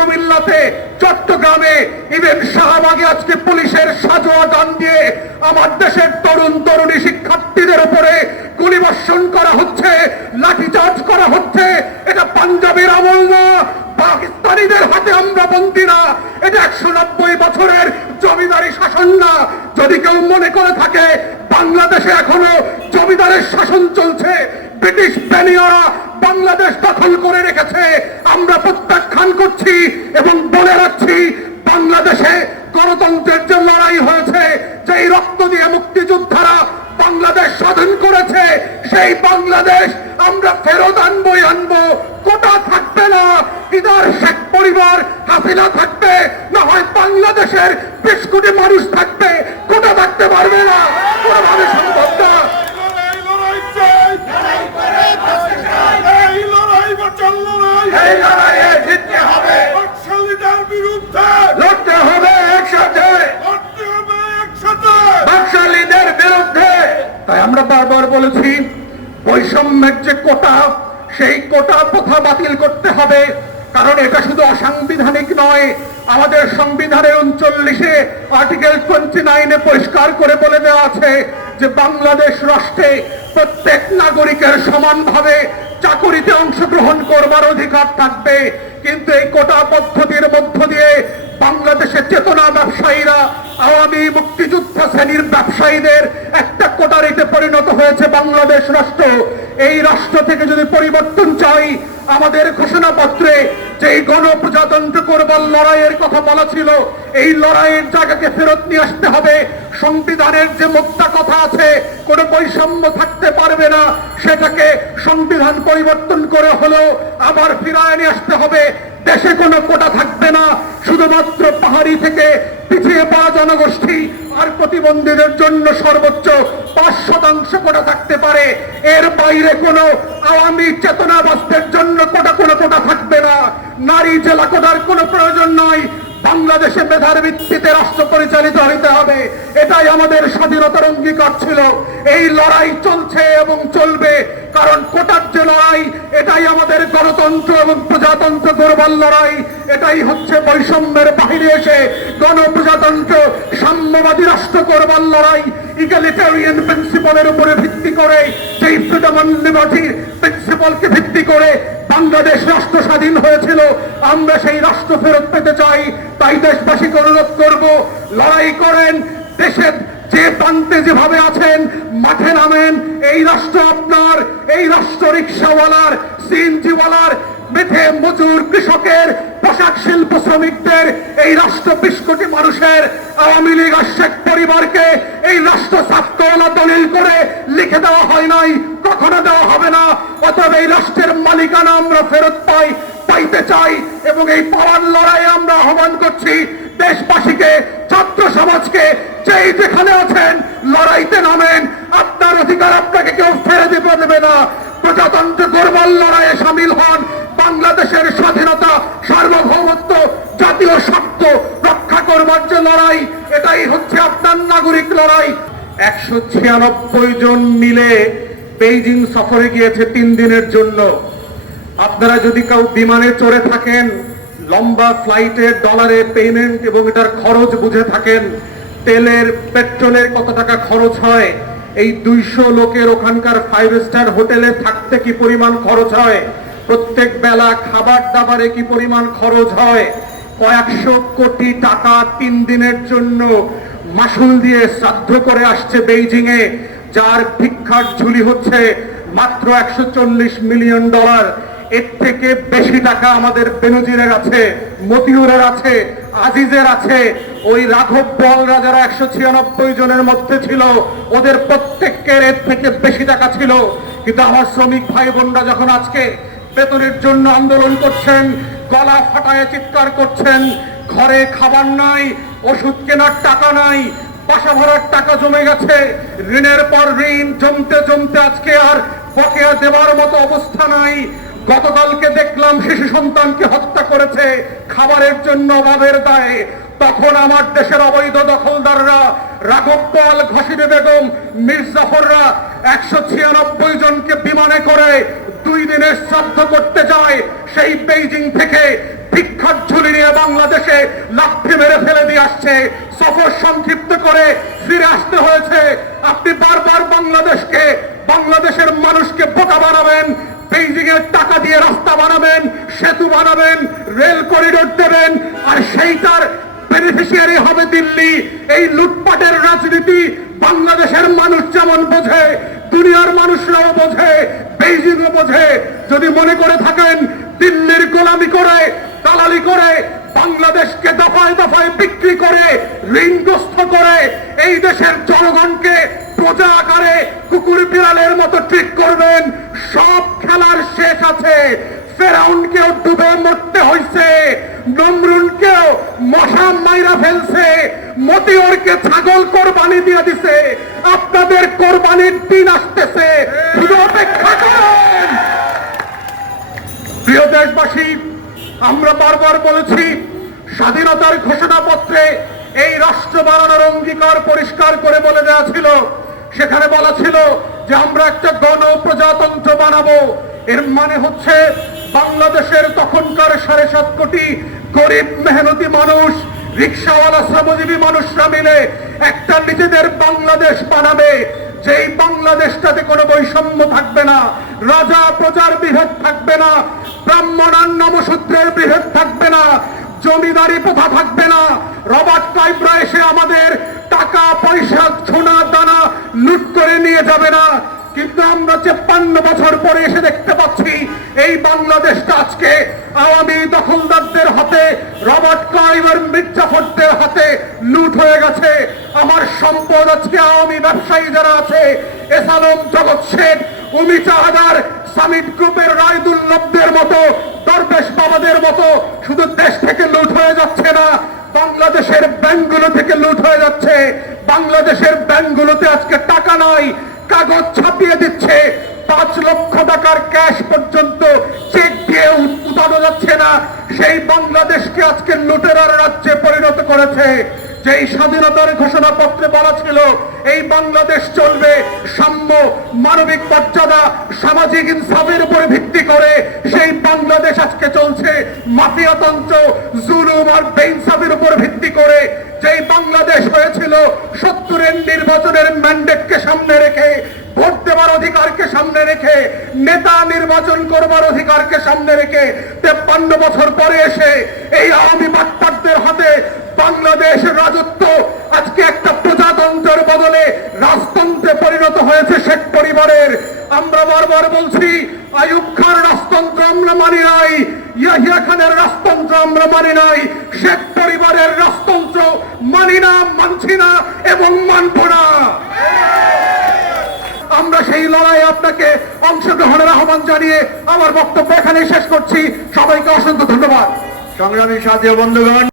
কুমিল্লাতে, চট্টগ্রামে ইভেন শাহবাগে আজকে পুলিশের সাজোয়া গান দিয়ে আমার দেশের তরুণ তরুণী শিক্ষার্থীদের উপরে গুলিবর্ষণ করা হচ্ছে, লাঠিচার্জ করা হচ্ছে। এটা পাঞ্জাবের আমল না, পাকিস্তানিদের হাতে আমরা বন্দী না। এটা একশো নব্বই বছরের জমিদারি শাসন না। যদি কেউ মনে করে থাকে, বাংলাদেশে এখনও জমিদারের শাসন চলছে, ব্রিটিশ বেনিয়ারা বাংলাদেশ দখল করে রেখেছে। আমরা প্রত্যাখ্যান করছি এবং বলে রাখছি, বাংলাদেশে গণতন্ত্রের যে লড়াই হয়েছে, যেই রক্ত দিয়ে মুক্তিযোদ্ধারা বাংলাদেশ স্বাধীন করেছে, সেই বাংলাদেশ আমরা ফেরত আনবই আনব। কোটা থাকবে না, ইদার শেখ পরিবার হাসিনা থাকবে, না হয় বাংলাদেশের বিশ কোটি মানুষ থাকবে, কোটা থাকতে পারবে না। কোনোভাবে সম্ভব না লড়াই লড়াই চাই এই লড়াই লড়াই এই লড়াইয়ে জিততে হবে। বাকশালীদের বিরুদ্ধে লড়তে হবে একসাথে। লড়তে হবে একসাথে। বাকশালীদের বিরুদ্ধে। তাই আমরা বারবার বলেছি বৈষম্যের যে কোটা সেই কোটা প্রথা বাতিল করতে হবে। কারণ এটা শুধু অসাংবিধানিক নয় আমাদের সংবিধানের উনচল্লিশে আর্টিকেল টোয়েন্টি নাইনে পরিষ্কার করে বলে দেওয়া আছে যে বাংলাদেশ রাষ্ট্রে প্রত্যেক নাগরিকের সমানভাবে চাকরিতে অংশগ্রহণ করবার অধিকার থাকবে। কিন্তু এই কোটা পদ্ধতির মধ্য দিয়ে বাংলাদেশের চেতনা ব্যবসায়ীরা, আওয়ামী মুক্তিযুদ্ধ শ্রেণির ব্যবসায়ীদের একটা কোটারিতে পরিণত হয়েছে বাংলাদেশ রাষ্ট্র। এই রাষ্ট্র থেকে যদি পরিবর্তন চাই, আমাদের ঘোষণাপত্রে যে গণপ্রজাতন্ত্র করবার লড়াইয়ের কথা বলা ছিল, এই লড়াইয়ের জায়গাকে ফেরত নিয়ে আসতে হবে। সংবিধানের যে মুক্তা কথা আছে, কোনো বৈষম্য থাকতে পারবে না, সেটাকে সংবিধান পরিবর্তন করে হলেও আবার ফিরায় নিয়ে আসতে হবে। দেশে কোনো কোটা থাকবে না, শুধুমাত্র পাহাড়ি থেকে পিছিয়ে পাওয়া জনগোষ্ঠী আর প্রতিবন্ধীদের জন্য সর্বোচ্চ পাঁচ শতাংশ কোটা থাকতে পারে। এর বাইরে কোনো আওয়ামী চেতনাবাসদের জন্য কোটা কোনো কোটা থাকবে না। নারী জেলা কোটার কোনো প্রয়োজন নাই। বাংলাদেশে মেধার ভিত্তিতে রাষ্ট্র পরিচালিত হইতে হবে। এটাই আমাদের স্বাধীনতার অঙ্গীকার ছিল। এই লড়াই চলছে এবং চলবে, কারণ কোটার যে লড়াই, এটাই আমাদের গণতন্ত্র এবং প্রজাতন্ত্র গড়বার লড়াই। এটাই হচ্ছে বৈষম্যের বাহিরে এসে গণপ্রজাতন্ত্র, সাম্যবাদী রাষ্ট্র করবার লড়াই ইগালিটারিয়ান প্রিন্সিপালের উপরে ভিত্তি করে সেই ফ্রিডম অ্যান্ড লিবার্টির প্রিন্সিপালকে ভিত্তি করে বাংলাদেশ রাষ্ট্র স্বাধীন হয়েছিল, আমরা সেই রাষ্ট্র ফেরত পেতে চাই, তাই দেশবাসীকে অনুরোধ করব, লড়াই করেন, দেশের যে প্রান্তে যেভাবে আছেন, মাঠে নামেন, এই রাষ্ট্র আপনার, এই রাষ্ট্র রিক্সাওয়ালার, সিএনজিওয়ালার মেথে মজুর কৃষকের, পোশাক শিল্প শ্রমিকদের, এই রাষ্ট্র বিশ কোটি মানুষের আওয়ামী লীগ শেখ পরিবারকে এই রাষ্ট্র ছাত্রওয়ালা দলিল করে লিখে দেওয়া হয় নাই, কখনো দেওয়া হবে না। অতএব এই রাষ্ট্রের মালিকানা আমরা ফেরত পাই, পাইতে চাই এবং এই পাওয়ার লড়াইয়ে আমরা আহ্বান করছি দেশবাসীকে, ছাত্র সমাজকে, যেই যেখানে আছেন, লড়াইতে নামেন। আপনার অধিকার আপনাকে কেউ ফেরে দিতে দেবে না। প্রজাতন্ত্র দুর্বল লড়াইয়ে সামিল হন। বাংলাদেশের স্বাধীনতা, সার্বভৌমত্ব, জাতীয় স্বার্থ রক্ষা করবার যে লড়াই, এটাই হচ্ছে আপনার নাগরিক লড়াই। একশো ছিয়ানব্বই জন মিলে বেইজিং সফরে গিয়েছে তিন দিনের জন্য। আপনারা যদি কেউ বিমানে চড়ে থাকেন, লম্বা ফ্লাইটের ডলারে পেমেন্ট এবং এটার খরচ বুঝে থাকেন, তেলের, পেট্রোলের কত টাকা খরচ হয়, এই দুইশো লোকের ওখানকার ফাইভ স্টার হোটেলে থাকতে কি পরিমাণ খরচ হয় প্রত্যেক বেলা খাবার দাবারে কি পরিমাণ খরচ হয়? কয়েকশো কোটি টাকা তিন দিনের জন্য মাসুল দিয়ে শ্রাদ্ধ করে আসছে বেইজিং এ যার ভিক্ষার ঝুলি হচ্ছে মাত্র একশো চল্লিশ মিলিয়ন ডলার। এর থেকে বেশি টাকা আমাদের বেনজিরের আছে, মতিউরের আছে, আজিজের আছে। ওই রাঘব বলরা যারা একশো ছিয়ানব্বই জনের মধ্যে ছিল, ওদের প্রত্যেকের এর থেকে বেশি টাকা ছিল। কিন্তু আমার শ্রমিক ভাই বোনরা যখন আজকে বেতনের জন্য আন্দোলন করছেন, গলা ফাটায় চিৎকার করছেন, ঘরে খাবার নাই, ওষুধ কেনার টাকা নাই, বাসা ভাড়ার টাকা জমে গেছে, ঋণের পর ঋণ জমতে জমতে আজকে আর বকেয়া দেওয়ার মতো অবস্থা নাই। গতকালকে দেখলাম শিশু সন্তানকে হত্যা করেছে, খাবারের জন্য অভাবের দায়ে। তখন আমার দেশের অবৈধ দখলদাররা, রাঘব পাল ঘসিরে বেগম, মির্জাফররা একশো ছিয়ানব্বই জনকে বিমানে করে দুই দিনের শ্রাদ্ধ করতে যায় সেই বেইজিং থেকে ভিক্ষার ঝুলি নিয়ে বাংলাদেশে লাঠি মেরে ফেলে দিয়ে আসছে। সফর সংক্ষিপ্ত করে ফিরে আসতে হয়েছে। আপনি বারবার বাংলাদেশকে, বাংলাদেশের মানুষকে বোকা বানাবেন বেইজিং এর টাকা দিয়ে রাস্তা বানাবেন, সেতু বানাবেন, রেল করিডোর দেবেন, আর সেইটার বেনিফিশিয়ারি হবে দিল্লি। এই লুটপাটের রাজনীতি বাংলাদেশের মানুষ যেমন বোঝে, দুনিয়ার মানুষরাও বোঝে বেইজিংও বোঝে যদি মনে করে থাকেন, দিল্লির গোলামি করে, দালালি করে, বাংলাদেশকে দফায় দফায় বিক্রি করে, ঋণগ্রস্ত করে, এই দেশের জনগণকে প্রজা আকারে কুকুর বিড়ালের মতো ঠিক করবেন, সব খেলার শেষ আছে। ফেরাউনকেও ডুবে মরতে হইছে, নমরুনকেও মশা মাইরা ফেলছে মতিওরকে ছাগল কোরবানি দিয়ে দিছে। আপনাদের কোরবানির দিন আসতেছে। প্রিয় দেশবাসী, আমরা বারবার বলেছি, স্বাধীনতার ঘোষণাপত্রে এই রাষ্ট্র বানানোর অঙ্গীকার পরিষ্কার করে বলে দেওয়া ছিল। সেখানে বলা ছিল যে আমরা একটা গণ প্রজাতন্ত্র বানাবো। এর মানে হচ্ছে, বাংলাদেশের তখনকার সাড়ে সাত কোটি গরিব মেহনতি মানুষ রিক্সাওয়ালা শ্রমজীবী মানুষরা মিলে একটা নিজেদের বাংলাদেশ বানাবে। যেই বাংলাদেশটাতে কোনো বৈষম্য থাকবে না, রাজা প্রজার বিভেদ থাকবে না ব্রাহ্মণ আর নমশূদ্রের বিভেদ থাকবে না, জমিদারি প্রথা থাকবে না, রবার্ট ক্লাইভরা এসে আমাদের টাকা, পয়সা, সোনা, দানা লুট করে নিয়ে যাবে না। কিন্তু আমরা চেপ্পান্ন বছর পরে এসে দেখতে পাচ্ছি, এই বাংলাদেশটা আজকে আওয়ামী দখলদারদের হাতে, রবার্ট ক্লাইভ মির্জাফরদের হাতে লুট হয়ে গেছে। আমার সম্পদ আজকে আওয়ামী ব্যবসায়ী যারা আছে, এসালম জগৎ শেখ উমি চাহাদার সামিট গ্রুপের রায়দুল্লভদের মতো, দরবেশ বাবাদের মতো, শুধু দেশ থেকে লুট হয়ে যাচ্ছে না, বাংলাদেশের ব্যাংকগুলো থেকে লুট হয়ে যাচ্ছে। বাংলাদেশের ব্যাংকগুলোতে আজকে টাকা নাই কাগজ ছাপিয়ে দিচ্ছে। পাঁচ লক্ষ টাকার ক্যাশ পর্যন্ত চেক দিয়ে উঠানো যাচ্ছে না। সেই বাংলাদেশকে আজকে লুটেরার রাজ্যে পরিণত করেছে। যেই স্বাধীনতার ঘোষণাপত্রে বলা ছিল, এই বাংলাদেশ চলবে, সাম্য, মানবিক মর্যাদা, সামাজিক ইনসাফের উপরে ভিত্তি করে সেই বাংলাদেশ আজকে চলছে। মাফিয়াতন্ত্র, জুলুম আর বেইনসাফের উপর ভিত্তি করে যেই বাংলাদেশ হয়েছিল, সত্তরের নির্বাচনের ম্যান্ডেটকে সামনে রেখে ভোট দেওয়ার অধিকারকে সামনে রেখে, নেতা নির্বাচন করবার অধিকারকে সামনে রেখে তেপ্পান্ন বছর পরে এসে এই আওয়ামী বাটপাটদের হাতে বাংলাদেশ রাজত্ব, আজকে একটা প্রজাতন্ত্রের বদলে রাজতন্ত্রে পরিণত হয়েছে শেখ পরিবারের। আমরা বারবার বলছি আয়ুব খান রাজতন্ত্র আমরা মানি নাই, ইয়াহিয়া খানের রাজতন্ত্র আমরা মানি নাই, শেখ পরিবারের রাজতন্ত্র মানি না, মানছি না এবং মানব না। আমরা সেই লড়াই আপনাকে অংশগ্রহণের আহ্বান জানিয়ে আমার বক্তব্য এখানে শেষ করছি। সবাইকে অসংখ্য ধন্যবাদ। সংগ্রামী সাথে বন্ধুগণ